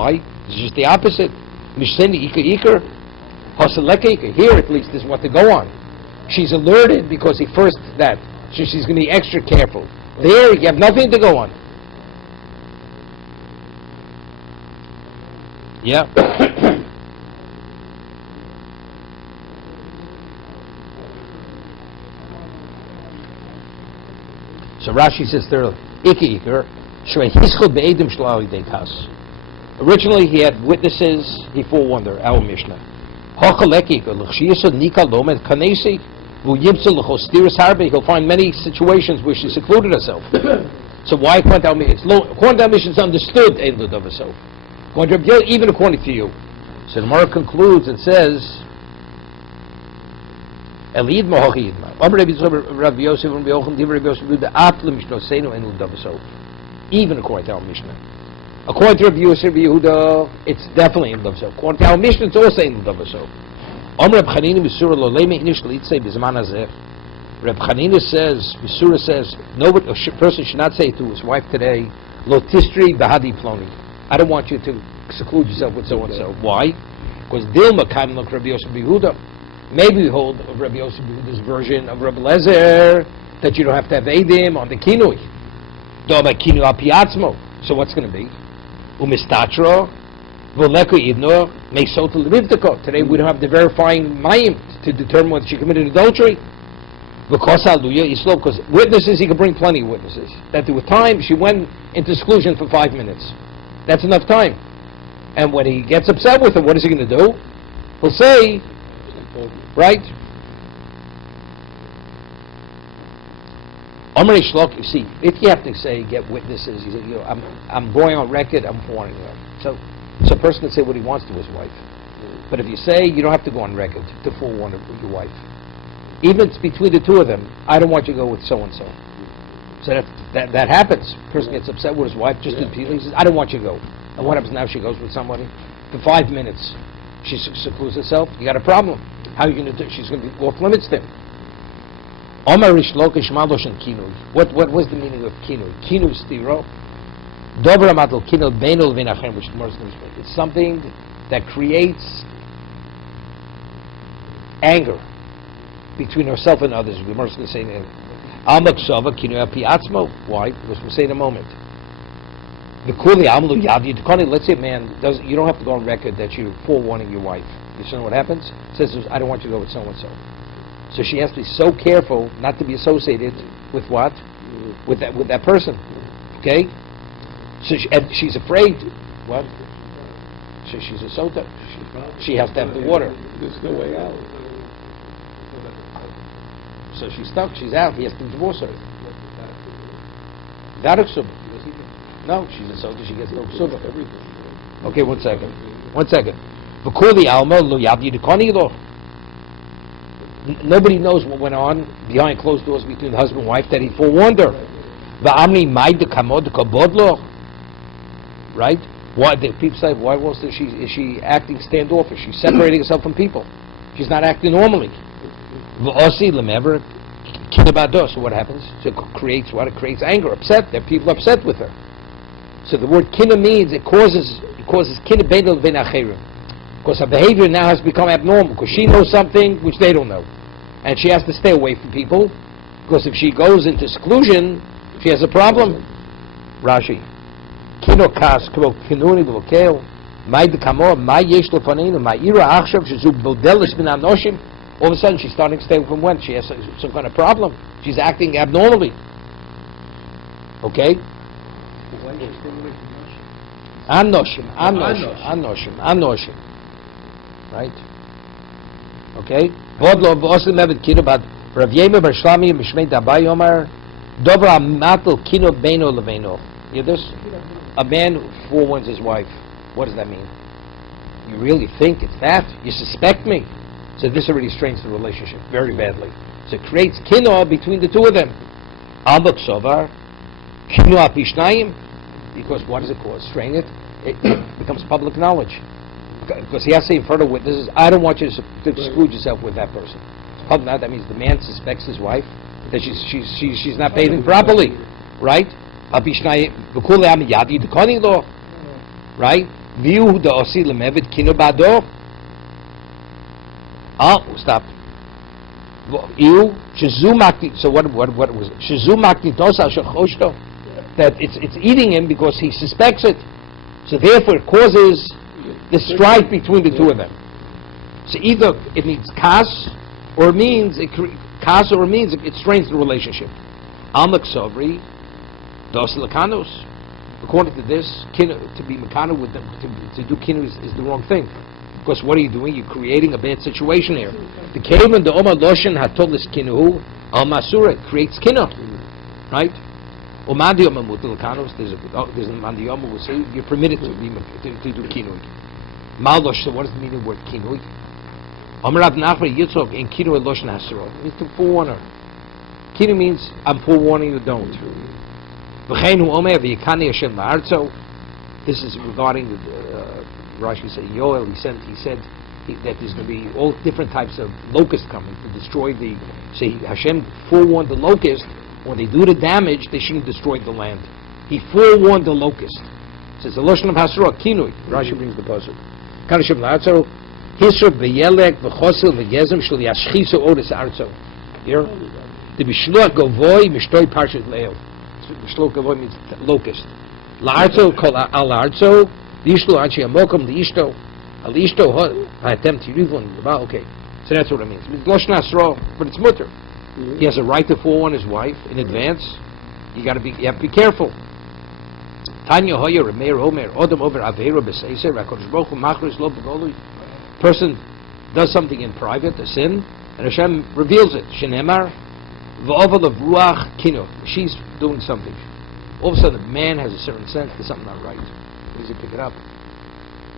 Why? It's just the opposite. Here at least is what to go on. She's alerted because he first that. So she's going to be extra careful. There you have nothing to go on. Yeah. So Rashi says there, originally he had witnesses, he forewarned her, our Mishnah. He'll find many situations where she secluded herself. So why according to our Mishnah? It's understood, even according to you. So the Gemara concludes and says, even according to our Mishnah. According to Rabbi Yosef Yehuda, it's definitely in Davso. According to our Mishnah, it's also in Davso. Reb Chanina says, Misura says, a person should not say to his wife today, Lo tistri bahadi ploni. I don't want you to seclude yourself with so and so. Why? Because Dilma kind of look Rabbi Yosef Yehuda. Maybe we hold Rabbi Yosef Yehuda's version of Rabbi Lezer that you don't have to have edim on the kinui. Doma kinu al piatzmo. So what's going to be? Umistatra, v'leku idno, meisota l'rivdako. Today we don't have the verifying mayim to determine whether she committed adultery. Because witnesses, he can bring plenty of witnesses. That there was time, she went into seclusion for 5 minutes. That's enough time. And when he gets upset with her, what is he going to do? He'll say, right? Amrei Shlok, you see, if you have to say, get witnesses, you say, I'm going on record, I'm warning you. So a person can say what he wants to his wife. But if you say, you don't have to go on record to forewarn your wife. Even if it's between the two of them, I don't want you to go with so-and-so. So that happens. The person gets upset with his wife, just repeatedly, he says, I don't want you to go. And what happens now? She goes with somebody. For 5 minutes, she secludes herself. You got a problem. How are you going to do? She's going to be off limits then. What was the meaning of kinu? Kinu stiro. It's something that creates anger between herself and others. We're going to say why? Because we'll say in a moment. Let's say a man doesn't. You don't have to go on record that you're forewarning your wife. You know what happens? It says, I don't want you to go with so and so. So she has to be so careful not to be associated with what? With that person. Okay? So she's afraid. What? So she's a sotah. She has to have the water. There's no way out. So she's stuck. She's out. He has to divorce her. Without a ksuba. No, she's a sotah. She gets no ksuba. Okay, 1 second. 1 second. Nobody knows what went on behind closed doors between the husband and wife that he forewarned her. Right? Why? The people say, why is she acting standoffish? She's separating herself from people. She's not acting normally. So what happens? So it creates what? It creates anger, upset. There are people upset with her. So the word kina means it causes kina bein ben acherim. Because her behavior now has become abnormal, because she knows something which they don't know. And she has to stay away from people, because if she goes into seclusion, she has a problem. Rashi. Kino kas kvo kinuni v'lokel, mai dekamo, mai yesh lefaninu, mai ira achshav, shezu bodelis bin anoshim. All of a sudden she's starting to stay from when? She has some kind of problem. She's acting abnormally. Okay? Anoshim. Right? Okay? Vodlo v'osim evet kino bad Rav Yemer bar Shlami mishmei dabai Yomar dobra matel kino beino lebeino. You hear this? A man who forewarns his wife. What does that mean? You really think it's that? You suspect me? So this already strains the relationship very badly. So it creates kino between the two of them. Albak sovar kino apishnayim. Because what does it cause? Strain it. It becomes public knowledge. Because he has to say in front of witnesses, I don't want you to exclude yourself with that person. That means the man suspects his wife that she's not behaving properly, right? Right? View the osi lemevet kino bado. Oh, stop. You shizu makni. So what was it? Shizu makni dosa shechoshto. That it's eating him because he suspects it. So therefore, it causes the strife between the two of them. So either it means kas, or it means it strains the relationship. Almak Sobri, dos lakanos. According to this, to be mekano with them, to do kinu is the wrong thing. Because what are you doing? You're creating a bad situation here. The kaven the oma loshen hatolis kinu al masura creates kinu, right? Umadi oma mutal lakanos. There's a mandi oma will say you're permitted to do kinu. Malosh. So what does the meaning of the word kinu? Amrav nachri yitzok in kinu loshen hasura. It means to forewarn her. Kinu means I'm forewarning you, don't. This is regarding Rashi said Yoel. He said that there's going to be all different types of locusts coming to destroy the. Say Hashem forewarned the locust when they do the damage, they shouldn't destroy the land. He forewarned the locust. It says the lashon of hasra kinui. Rashi brings the pasuk. Kanashem la'arzo hisur beyelek v'chosil v'yezem shel yashchisu odes arzo. Here. The Bishluach Govoy Mishtoi Parshas Leil. Bishluach Govoy means locust. La'arzo kol al-arzo, Yishlu Anchi Amokum, Li'ishto, Al-ishto, Ha'atem Tirivon, okay. So that's what it means. It means Loshna Asro, but it's mutter. He has a right to forewarn his wife in advance. You have to be careful. Tanya Hoyer, Meir Omer, Odom over Vayeira B'Seiser, HaKadosh Baruch Hu Machris Lo B'Golui. Person does something in private, a sin, and Hashem reveals it. Shenemar, she's doing something. All of a sudden, the man has a certain sense there's something not right. He needs to pick it up.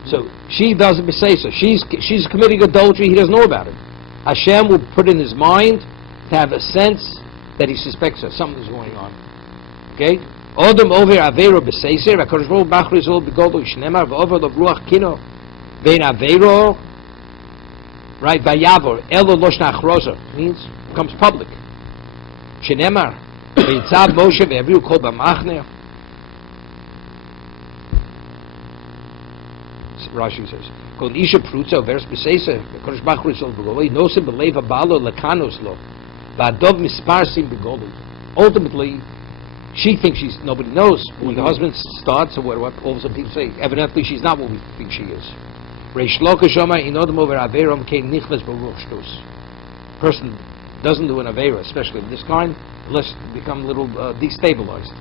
So she doesn't say so. She's committing adultery. He doesn't know about it. Hashem will put in his mind to have a sense that he suspects that something is going on. Okay. Odom over Vayeira b'Seiser. HaKadosh Baruch Hu Machris Lo B'Golui Shneimar v'over l'ruach kino vein Vayeira. Right. Vayavor elo loshna achroza means becomes public. Shenemar, V'yitzav Moshe v'yaviu kol b'machne. Rashi says, Kol isha prutza vers b'seisa, Kodesh Baruch Hu Yisrael b'golei, nosim b'leiv ha'balo lekanos lo, v'adov misparsim b'golei. Ultimately, she thinks nobody knows. When the husband starts, or what all of a sudden people say, evidently she's not what we think she is. Reish Loka Shoma, inodom over Aveiram, kein nichlas b'ruch shtus. Person doesn't do an Vayeira, especially of this kind, unless become a little destabilized.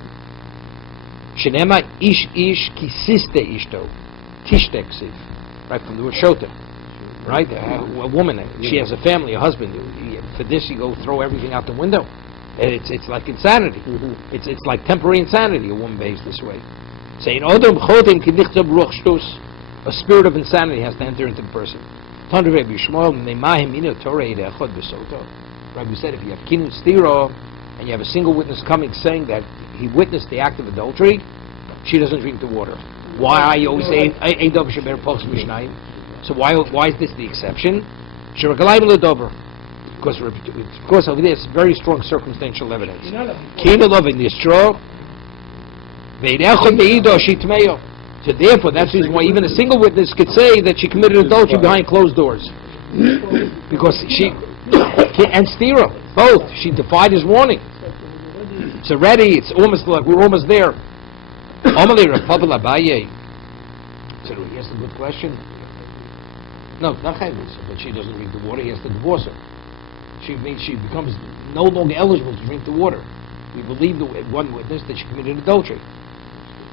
Shenema ish kisiste ishto, tishtek, right from the word shota, right? A woman, she has a family, a husband. For this, you go throw everything out the window. It's like insanity. Mm-hmm. It's like temporary insanity. A woman behaves this way. Saying odom chotim k'nichtav ruach shtus, a spirit of insanity has to enter into the person. Tandre Rabbi Shmuel neimahim ina Torah echad b'soto. Rabbi said, if you have kinu stira and you have a single witness coming saying that he witnessed the act of adultery, she doesn't drink the water. Why are you always saying Eidov Sheber Poch Mishnayim? So why is this the exception? Because of this very strong circumstantial evidence. Kinu loving the straw. So therefore, that's the reason why even a single witness could say that she committed adultery behind closed doors, because she. And stira, both. She defied his warning. It's already, it's almost like we're almost there. Amalei Rav Abaye. So he asked a good question. No, not chayvus, but she doesn't drink the water. He has to divorce her. She becomes no longer eligible to drink the water. We believe the one witness that she committed adultery.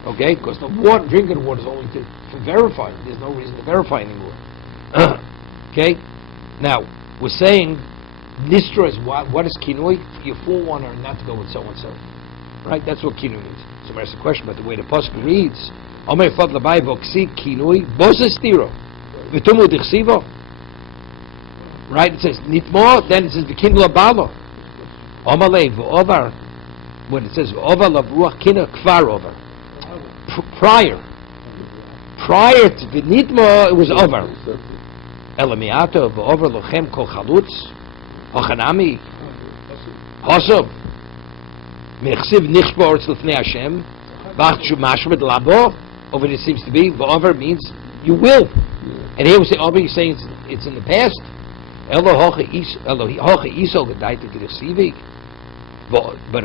Okay, because the water, drinking water is only to verify. There's no reason to verify anymore. Okay, now. We're saying nistra is what is kinui? You forewarn her not to go with so and so, right? That's what kinui means. So there's a question about the way the pasuk reads. Omer fad labai voksi kinui bose stiro v'tumu dichsivo. Right? It says nitmo. Then it says v'kindla balo. Omalei v'ovar. When it says v'ovar lavruach kina kvar over. Prior to the nitmo, it was over. Elamiato v'over lochem kol chalutz hochanami hosob mechsiv nichbor tzlifnei Hashem v'achshu mashmed labo Over it seems to be. Over means you will. And here we say over. He's saying it's in the past. But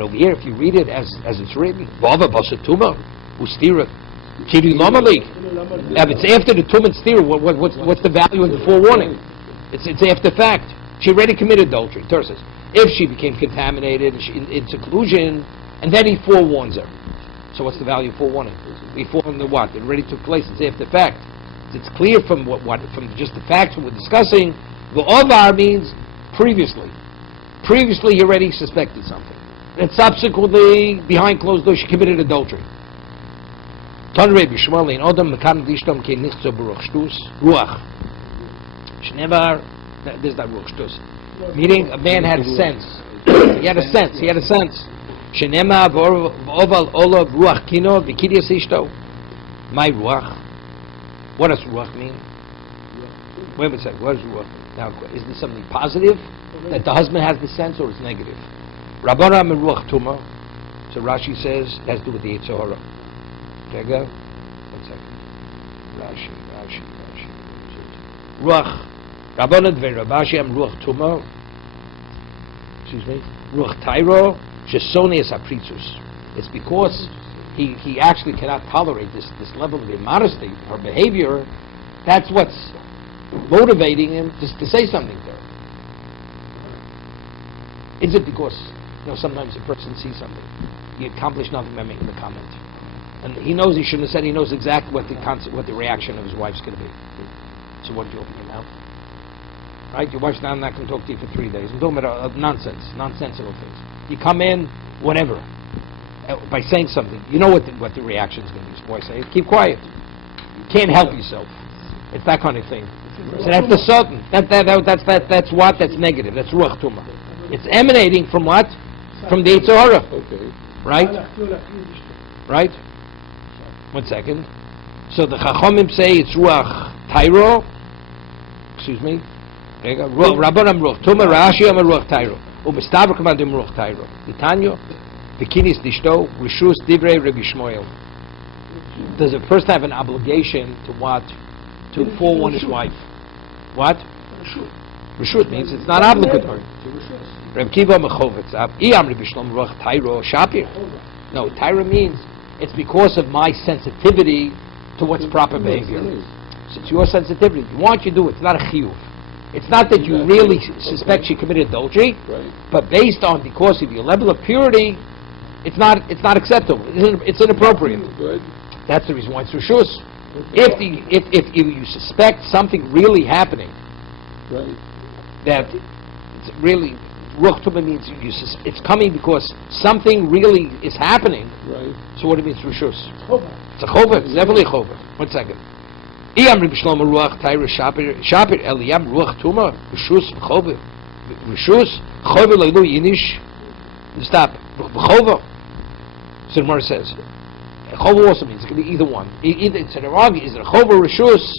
over here, if you read it as it's written, if it's after the tum and stira, what's the value of the forewarning? It's after fact. She already committed adultery. Torah says, if she became contaminated in seclusion, and then he forewarns her. So what's the value of forewarning? He forewarned the what? It already took place. It's after fact. It's clear from from just the facts we're discussing. The ovar means previously. Previously, he already suspected something, and subsequently, behind closed doors, she committed adultery. There's that ruach shtus. Meaning, a man had a sense. He had a sense. Shenema v'oval olav ruach kino v'kidyas ishto. My ruach. What does ruach mean? Wait a second. What does ruach mean? Now, is this something positive that the husband has the sense, or it's negative? Rabbana and ruach tuma. So Rashi says it has to do with the Yetzer Hara. Okay, go. 1 second. Rashi. Ruach. Rabbana dveira Rashi am ruach tuma. Excuse me. Ruach tairo shesoni es apritzus. It's because he actually cannot tolerate this level of immodesty, her behavior. That's what's motivating him to say something to her. Is it because sometimes a person sees something, he accomplished nothing by making the comment, and he knows he shouldn't have said. He knows exactly what the reaction of his wife's going to be. So what do you open your mouth? Right? Your wife's not going to talk to you for 3 days. I'm talking about nonsensical things. You come in, whatever, by saying something. You know what the reaction is going to be. So boy, say, keep quiet. You can't help yourself. It's that kind of thing. So that's the certain. That's what? That's negative. That's ruach tuma. It's emanating from what? From the Yetzer Hara. Okay. Right? 1 second. So the Chachomim say it's ruach tairo. Excuse me. Rabbanam ruach tuma. Rashi am ruach tairo. U'mistaver kamadim ruach tairo. Nitanyo. Bikinis dishto. Rishus divrei Rabbi Shmuel. Does a person have an obligation to what? To forewarn his wife? What? Rishut means it's not obligatory. Reb Kiva mechovetz. Iyam Rabbi Shlomo ruach tairo shapir. No, tairo means it's because of my sensitivity to what's proper behavior. So it's your sensitivity. You want you to do it. It's not a chiyuv. It's not that you really suspect she committed adultery, but based on because of your level of purity, it's not acceptable. It's inappropriate. That's the reason why it's rishus. If you suspect something really happening, that it's really ruach tuma means it's coming because something really is happening. So what it means rishus? It's a chova. It's definitely a chova. 1 second. Iyam Rabbi Shlomo ruach tairo shapir eliyam ruach tuma rishus chova rishus chova leilu yinish. Stop. Chova. So the Gemara says. Chova also means it can be either one. Either it's an aragi, is it a chova or rishus?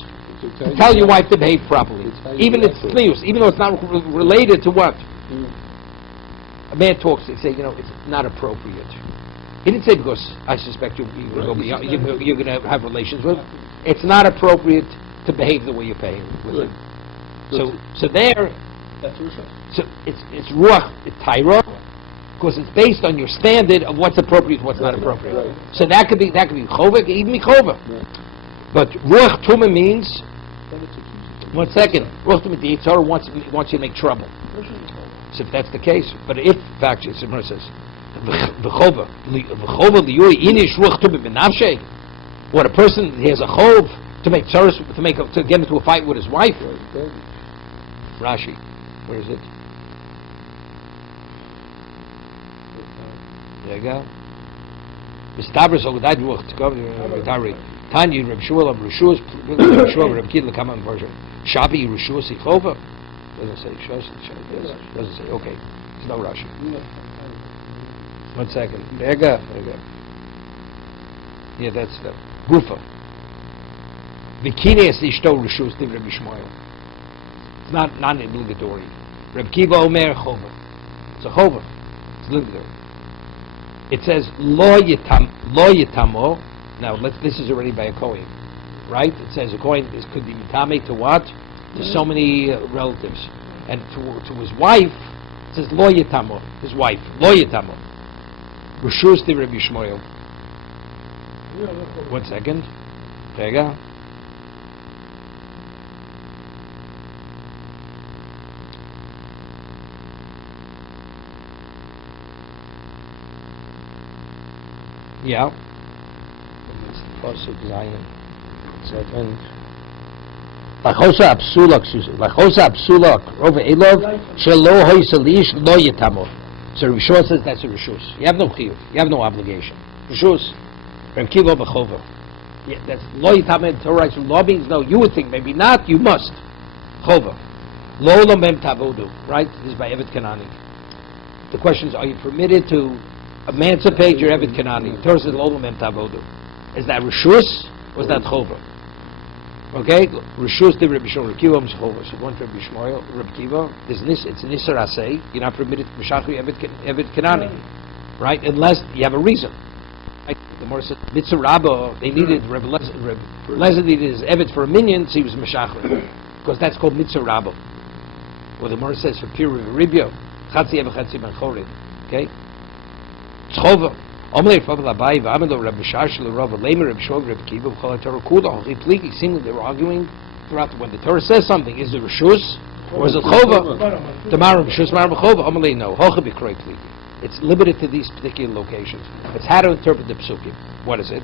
To tell your wife to behave properly, even if it's news, even though it's not related to what a man talks. They say, it's not appropriate. He didn't say because I suspect you're going to have relations with. It's not appropriate to behave the way you're behaving with him. So there, so it's ruach tairo. Because it's based on your standard of what's appropriate, what's not appropriate. So that could be chova, it could even be chova. But ruach tuma means 1 second. Ruach tuma, the Yetzer Hara wants you to make trouble. So if that's the case, but if in fact, Simran says v'chova liyui inish ruach tuma b'nafshei. What a person has a chov to make tzaros, to get into a fight with his wife. Rashi, where is it? There you go. Mistabris ogadai ruach tkov Tanya Reb Shmuel of Rishus Reb Shmuel Reb Kid Lekama in Persian. Shapi Rishus Ichova. Doesn't say. Doesn't say. Okay. It's no Rashi. 1 second. There you go. Yeah, that's the Gufa. Bikini is the Ishto Rishus Div Reb Shmuel. It's not obligatory. Reb Kiva Omer Chova. It's a Chova. It's obligatory. It says Lo Yitamo Now, this is already by a Kohen, right? It says a Kohen could be mitame to what? To so many relatives. And to his wife, it says lo yitamo, his wife, lo yitamo. Rishus de Rabbi Shmuel. 1 second. Rega. Yeah. Pasuk Zion. Second. Lachosa Absulak, Lachosa Absulak, Rova Elov, Shelo Hoysalish, Lo Yitamo. So Rishon says that's a Rishus. You have no chiyuv, you have no obligation. Rishus, Reb Kiva B'chova. Yeah, that's Lo Yitamo in Torah. So law means no, you would think maybe not, you must. Chova. Lo Lo Mem Tavodu, right? This is by Evet Kanani. The question is, are you permitted to emancipate your Evet Kanani? Torah says Lo Lo Mem Tavodu. Is that Rishus or is that Chova? Okay, Rishus de Rabbi Shmuel, Rabbi Kiva Mishchova. So going to Rabbi Shmuel, Rabbi Kiva, it's an Isser Asay. You're not permitted to Mishachri Evet Kanani, right? Unless you have a reason. Right? The Gemara said Mitzvah Rabbah. They needed Rabbi Lezer needed his Evet for a minyan, so he was Mishachri, because that's called Mitzvah Rabbah. Well, the Gemara says for pure Ribyo, Chatzi Eva Chatzi Ben Chorin. Okay, Chova. Seemingly they were arguing throughout when the Torah says something. Is it Rishus or is it Chova? No. It's limited to these particular locations. It's how to interpret the psukim. What is it?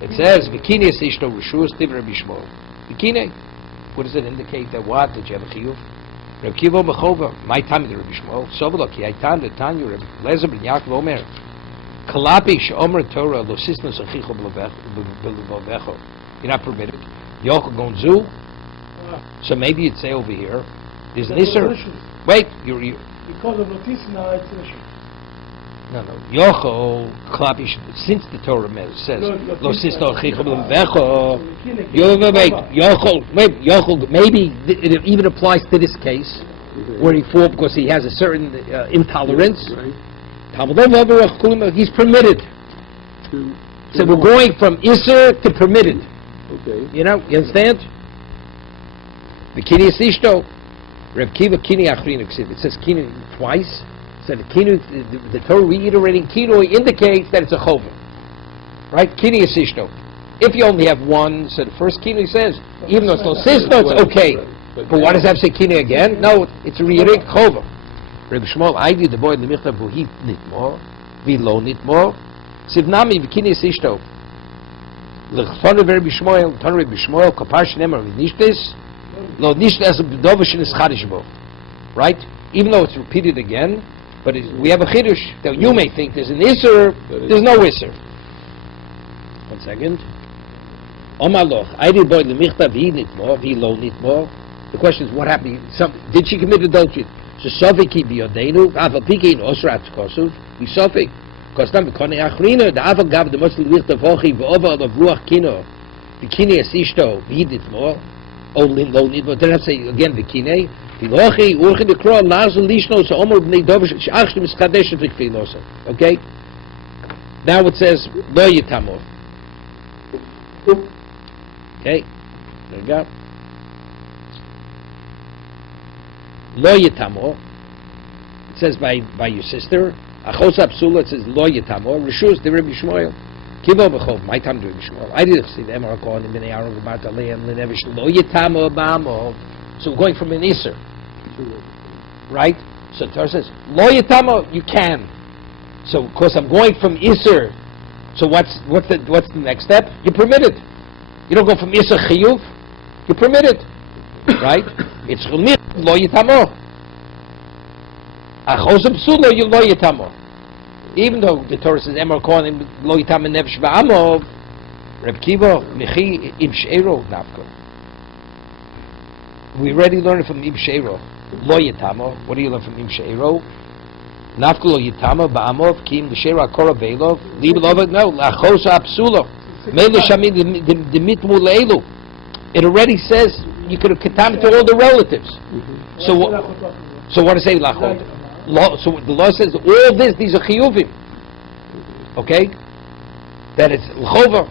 It says Bikini Sishto Rishus Div Rabbi Shmuel. Bikini. What does it indicate? That what? Did you have a chiyuv? Rabbi Kiva B'chova. My time in Rabbi Shmuel. Sovelok Yaitan the Tanya Rabbi Lezer Ben Yaakov Omer. Kalapi she'omer Torah lo sisnos achicho b'levavecho. You're not permitted. Yochel gonzu. So maybe you'd say over here, there's an Isser. Wait, you. Because of notisna, it's Rishus. No. Yochel kalapi since the Torah says lo sisnos achicho b'levavecho. Yochel. Maybe it even applies to this case where he fought because he has a certain intolerance. Right. He's permitted. So we're going from Isser to permitted. Okay. You understand? Bikini Sishto. Reb Kiva Kini Achrin. It says Kini twice. So the Kini, the Torah reiterating Kini indicates that it's a Chova. Right? Kini Sishto. If you only have one, so the first Kini says, even though it's no Sishto, it's okay. But why does that say Kini again? No, it's a reiterating Chova. Rabbi Shmuel, I did the boy in the Michtav who he nitmo, we lo nitmo. Sivnami v'kini sishto. L'chfonu Rabbi Shmuel, Ton Rabbi Shmuel, kopar shnemer v'nishtes, lo nishtes b'dovish in ischadish bo. Right? Even though it's repeated again, but we have a chidush that you may think there's an Isser, there's no Isser. 1 second. Omaloch, I did boy in the Michtav he nitmo, we lo nitmo. The question is, what happened? Did she commit adultery? So Sofiki biyodenu, Aval Piki in Osrat Kosov, we Sofik. Because then Kone Achrina, the Aval Gav the Muslim Licht of Hochi, Vova of Ruach Kino, Bikini Asishto, Vidit more, Olin Lonid, but then I say again Bikini, Vilochi, Urchi the Crow, Lazul Lishno, so Omar Bnei Dovish, Achtim is Kadesh of Filosa. Okay? Now it says, Lo Yitamo. Okay? There you go. Lo Yitamo. It says by your sister. Achos Absula, it says Lo Yitamo. Rishus de Rabbi Shmuel. Kibo B'chov. My time to Rabbi Shmuel. I didn't see the Emor Kohen in Bnei Aaron Gemat Aleim Lenevish Lo Yitamo Ba'amo. So we're going from an Isser, right? So Torah says Lo Yitamo. You can. So of course I'm going from Isser. So what's the next step? You're permitted. You don't go from Isser Chiyuv. You're permitted, right? It's Chumir. Lo Yitamo. Achos Absul Lo Yitamo. Even though the Torah says Emor Kohen Lo Yitamo Nefesh Ba'amo, Reb Kiva Michi Im Sheiro Nafko. We already learned from Im Sheiro Lo Yitamo. What do you learn from Im Sheiro? Nafko Lo Yitamo Ba'amo Kim L'Sheiro Akora Beilov Libelov. No, Achos Absulo Mele Shamin the Mitmu Leilu. It already says you could have contaminated all the relatives. Mm-hmm. So what to say, Lachot? So the law says all this, these are chiyuvim. Okay? That it's l'chova.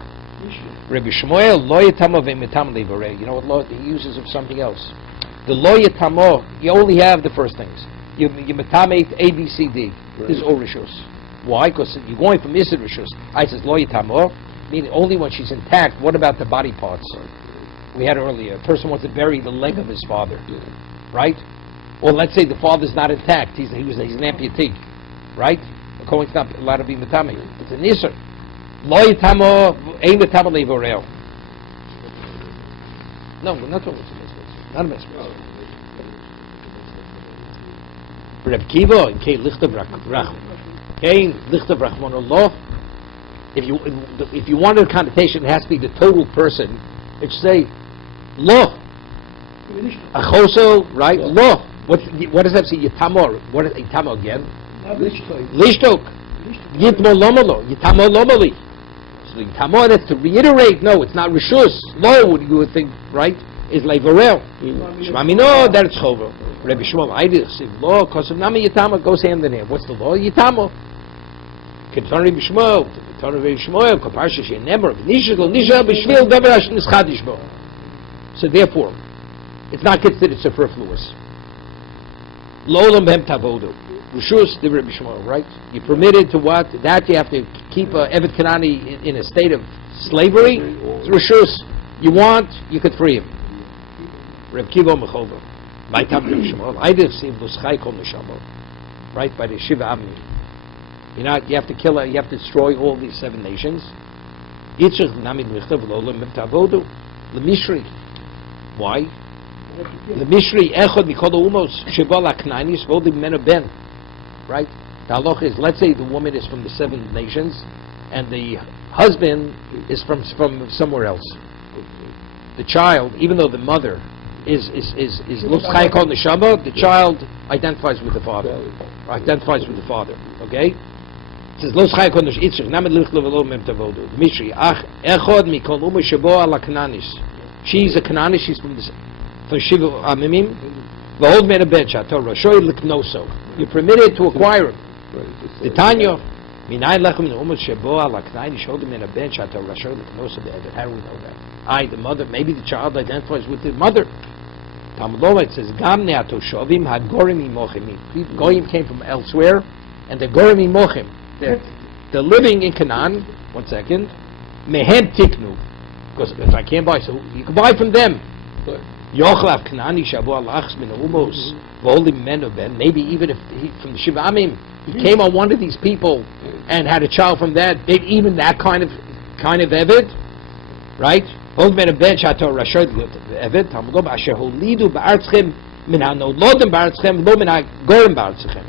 Rabbi Shmuel lo yitamo ve'mitam levarei. You know what law he uses of something else. The lo yitamo, you only have the first things. You mitamate A, B, C, D. This is all rishus. Why? Because you're going from Isser rishus. I says lo yitamo, meaning only when she's intact. What about the body parts? We had earlier. A person wants to bury the leg of his father, right? Or let's say the father's not intact. He's an amputee, right? The Kohen's not allowed to be mitame. It's an Isser. Lo yitamo ein mitamo levoreo. No, we're not talking about mitzvahs. Not a mitzvah. Reb Kiva in Kein Lichtav Rachman Allah. If you want a connotation, it has to be the total person. It should say lo achoso, right? Lo. What does that say? Yitamor. What is yitamo again? Lishtok. Yitmo lomalo. Yitamo lomali. So yitamo, that's to reiterate. No, it's not rishus. Lo, what you would think, right? Is levorel. Shmamino, that's chover. Rabbi Shmuel, I did say lo, because of nami yitamo goes hand in hand. What's the law? Yitamo. Keton Rabbi Shmuel. Keton Rabbi Shmuel. Parshas shenemer. Nishel b'shvil davar asher nischadish bo. So therefore, it's not considered superfluous. Lolam b'hem tavodu. Rishus the Rabbi Shmuel, right? You're permitted to what? That you have to keep Evet Kanani in a state of slavery. It's Rishus. You want, you could free him. Reb Kiva Mechova. My time Rabbi Shmuel. I did see Luschai Kol Neshamo. Right? By the Shiva Amni. You have to kill, you have to destroy all these 7 nations. Yitzchak Namid Michtav Lolam b'hem tavodu. L'mishri. Why? The Mishri Echod Mikol Umos Shebal Aknani Svodim Meno Ben. Right? The halacha is, let's say the woman is from the 7 nations, and the husband is from somewhere else. The child, even though the mother is Luschai Kol Neshama, the child identifies with the father. Okay? It says Luschai Kol Neshama. Itzich Named Lichlo V'Lo Mem Tavodu. The Mishri Echod Mikol Umos Shebal Aknanis. She's a Canaanite. She's from Shiva Amimim. The old man of Betcha Torah Shoy Liknoso. You're permitted to acquire him. The Tanya Minay Lechem Umot Shebo Alaknai Showed him in a Betcha Torah Shoy Liknoso. How do we know that? The mother. Maybe the child identifies with the mother. Talmud it says Gam Neatoshovim Had Gorim Imochim. Goyim came from elsewhere, and the Gorim Imochim. They're living in Canaan. 1 second. Mehem Tiknu. Because if I can't buy, so you can buy from them. Yochlav Kanani Shabu Alachs Min Umos Volim Meno Ben. Maybe even if from the Shiva Amim, he came on one of these people and had a child from that. Even that kind of Eved, right? Old men of Ben Shator Rashod Eved Tamudom Asher Holidu Ba'artzchem Min HaNolodim Ba'artzchem Lo Min HaGorim Ba'artzchem.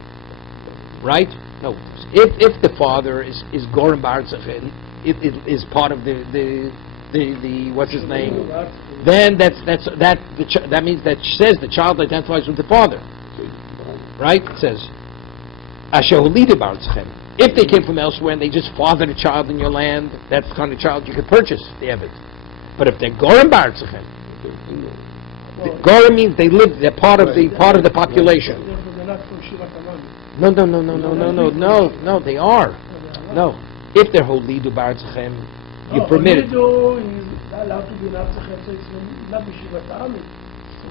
Right? No. If the father is Gorim Ba'artzchem, it is part of the what's his name? Then that means that says the child identifies with the father, right? It says if they came from elsewhere and they just fathered a child in your land, that's the kind of child you could purchase the Eved. But if they're Gorim B'Artzachem, Gorim means they're part of the population. No, they are. No, if they're Holidu B'Artzachem, you're permitted.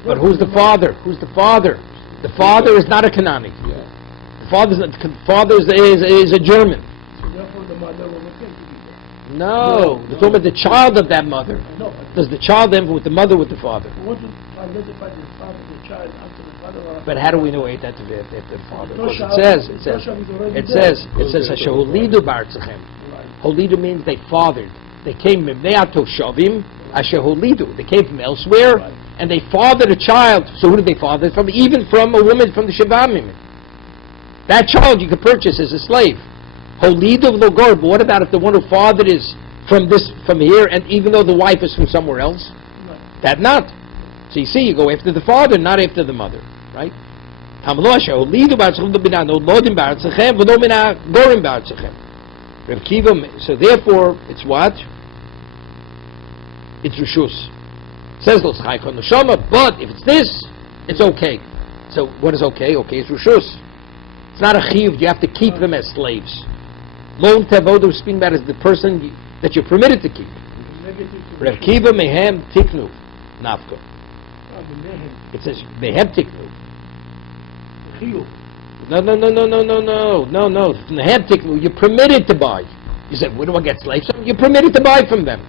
But who's the father? The father is not a Canaanite. The father is a German. No, they're talking about the child of that mother. Does the child then with the mother with the father? But how do we know it after the father? Because it says Holidu B'Artzachem. Holidu means they fathered. They came from Neatoshavim Asher Holidu. They came from elsewhere, and they fathered a child. So who did they father from? Even from a woman from the Shivamim. That child you could purchase as a slave. Holidu Logor. But what about if the one who fathered is from here, and even though the wife is from somewhere else? That not. So you see, you go after the father, not after the mother, right? So therefore, it's what? It's Rishus. It says L'schai Kol Neshama, but if it's this, it's okay. So what is okay? Okay, it's Rishus. It's not a chiyuv, you have to keep them as slaves. Lo tavodu, speaking about is the person that you're permitted to keep. negative to Reb Kiva mehem tiknu nafka. the mehem. It says mehem tiknu. The chiyuv. No. Mehem tiknu. You're permitted to buy. You said, where do I get slaves from? You're permitted to buy from them,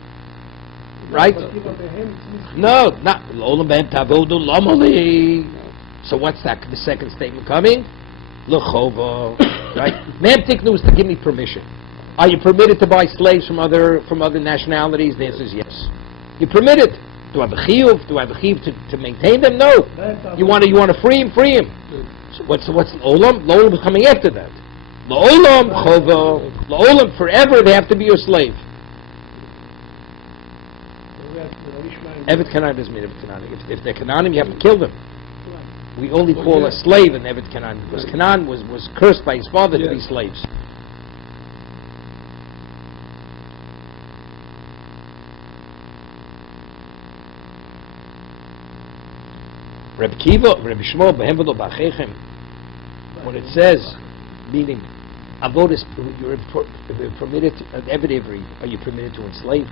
right? But if a mehem, it's mischief. No, not l'olam behem tavodu lomali. So what's that? The second statement coming? L'chova, right? Mehem tiknu is to give me permission. Are you permitted to buy slaves from other nationalities? The answer is yes. You're permitted. Do I have a chiyuv? Do I have a chiyuv to maintain them? No. You want to free him? Free him. So what's olam? Olam is coming after that. Olam chova. Olam forever. They have to be your slave. Evet Canaan doesn't mean Evet Canaan. If they're Canaanim, you have to kill them. We only call a slave an Evet Canaan because Canaan was cursed by his father to be slaves. Reb Kiva, Reb Shmuel, Behem v'lo b'achechem. When it says, meaning, avod is you're permitted to, Evet Ivri, are you permitted to enslave?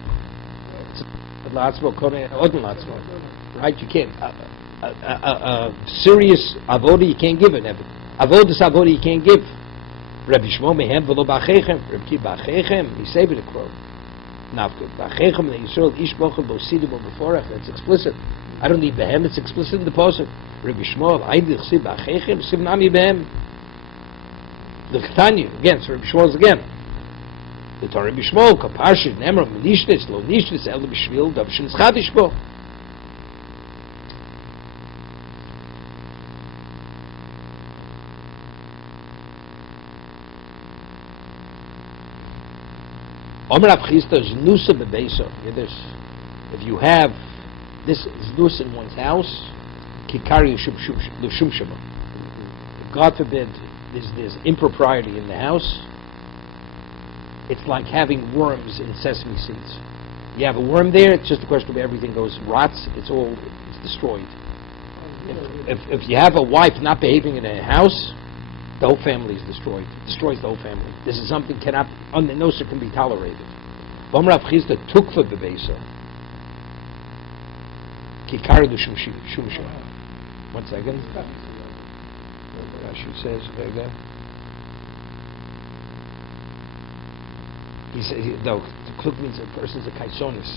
Right? You can't. Serious avoda you can't give it. Avodas avoda you can't give. Rabbi Shmuel mehem v'lo b'achechem. Reb Kiva b'achechem. He saved it quote. Nafka b'achechem the Yisrael ish bochel b'osidim b'forach. That's explicit. I don't need behem. It's explicit in the pasuk. Rabbi Shmuel aydich si b'achechem sim nami behem. The Ketanya again. So Rabbi Shmuel's again. The Torah Rabbi Shmuel parshas nemar nishtes lo nishtes el b'shvil davshin schadish bo. If you have this znus in one's house, God forbid there's impropriety in the house, it's like having worms in sesame seeds. You have a worm there, it's just a question of everything rots, it's destroyed. If you have a wife not behaving in a house, the whole family is destroyed. It destroys the whole family. This is something cannot, under no circumstance can be tolerated. One second. Rashi says, he says, no, Kluk means a person's a kaisonis.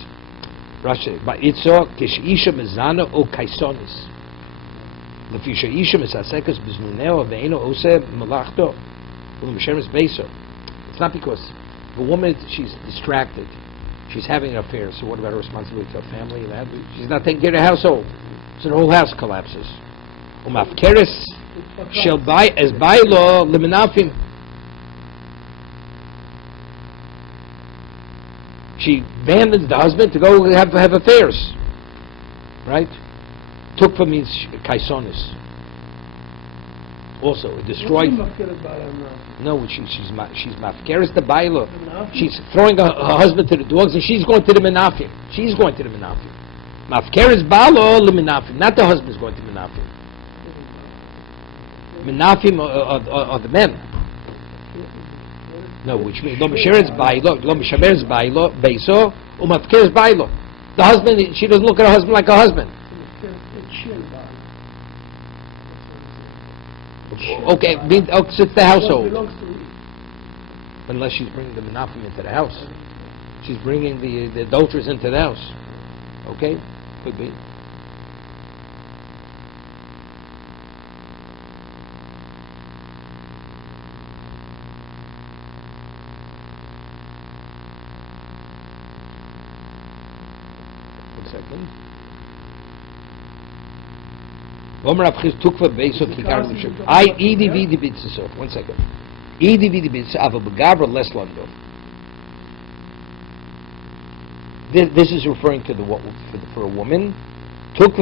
Rashi, ba'itzo kish'isha mezana o kaisonis. It's not because the woman, she's distracted, she's having an affair, so what about her responsibility to her family? She's not taking care of the household, so the whole house collapses. She abandons the husband to go have affairs, right? Tukva means kaisonis. Also, it destroyed. No, she's mafkeres the baila. She's throwing her husband to the dogs, and she's going to the menafim. She's going to the menafim. Mafkeres baalo le menafim. Not the husband's going to menafim. Menafim are the men. No, which means lo misheres bailo, beiso, umafkeres bailo. The husband, she doesn't look at her husband like a husband. Okay, so it's the household. Unless she's bringing the menafim into the house. She's bringing the adulterers into the house. Okay? Could be. One second. One second. This is referring to for a woman. That's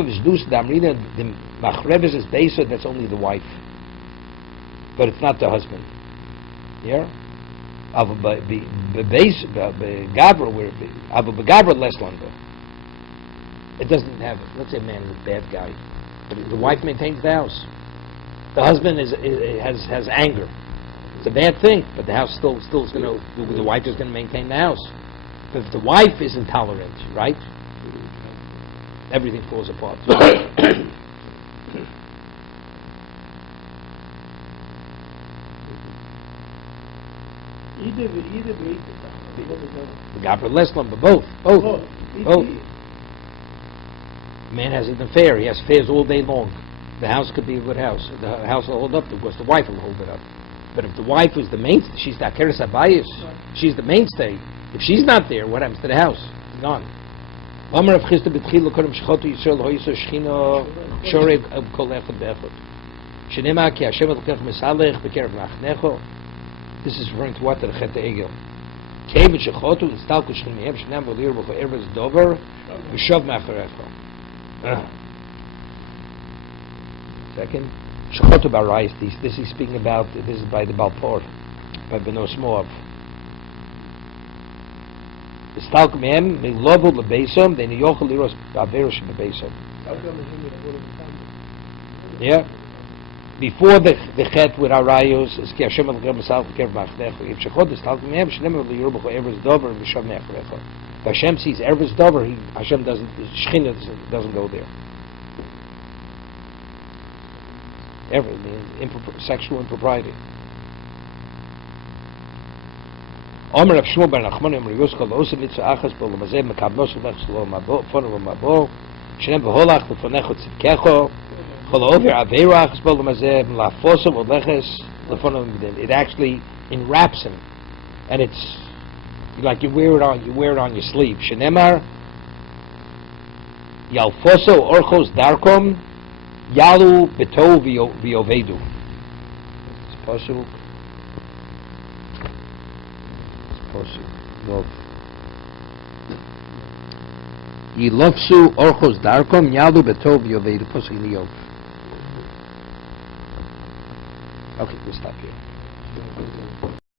only the wife, but it's not the husband. Yeah. It doesn't have. Let's say a man is a bad guy. But the wife maintains the house. The husband has anger. It's a bad thing, but the house still is going to. The wife is going to maintain the house. If the wife is intolerant, right, everything falls apart. Either way, The Gabra Leslam, but both. Man has an affair. He has affairs all day long. The house could be a good house. The house will hold up because the wife will hold it up. But if the wife is the mainstay, she's the Akeres Abayis, she's the mainstay. If she's not there, what happens to the house? It's gone. This is referring to what? The Chet Egel. Second, Shechotu Barayis. This is speaking about. This is by the Balfour, by Beno Smov. Istalk mehem milovu lebeisom. Then yochel liros averos lebeisom. Yeah. Before the chet with arayos is ki Hashem al gam sal kev machnecho. If Shechot istalk mehem shnemer liyorbach ervus dover v'shav nechrecho. If Hashem sees ervus dover, Hashem doesn't. Shechina doesn't go there. Everything, sexual impropriety. Omer Rav Shmuel bar Nachman Omer Yoscha Lo'osim Mitzvah Achas Bo L'Mazeh Mekabnos U'Lech Shlo Mabo Fono Mabo Shenem B'Holach L'Fonecho Tzidkecho Chol Over Vayeira Achas Bo L'Mazeh L'Afosom U'Leches L'Fono M'Din. It actually enwraps him, and it's like you wear it on your sleeve. Shenemar Yalfoso Orchos Darkom Yalu Beto V'Ovedu. It's possible. Yilofsu Orchos Darkom Yalu Beto V'Ovedu. Pasuk in the Yov. Okay, we'll stop here.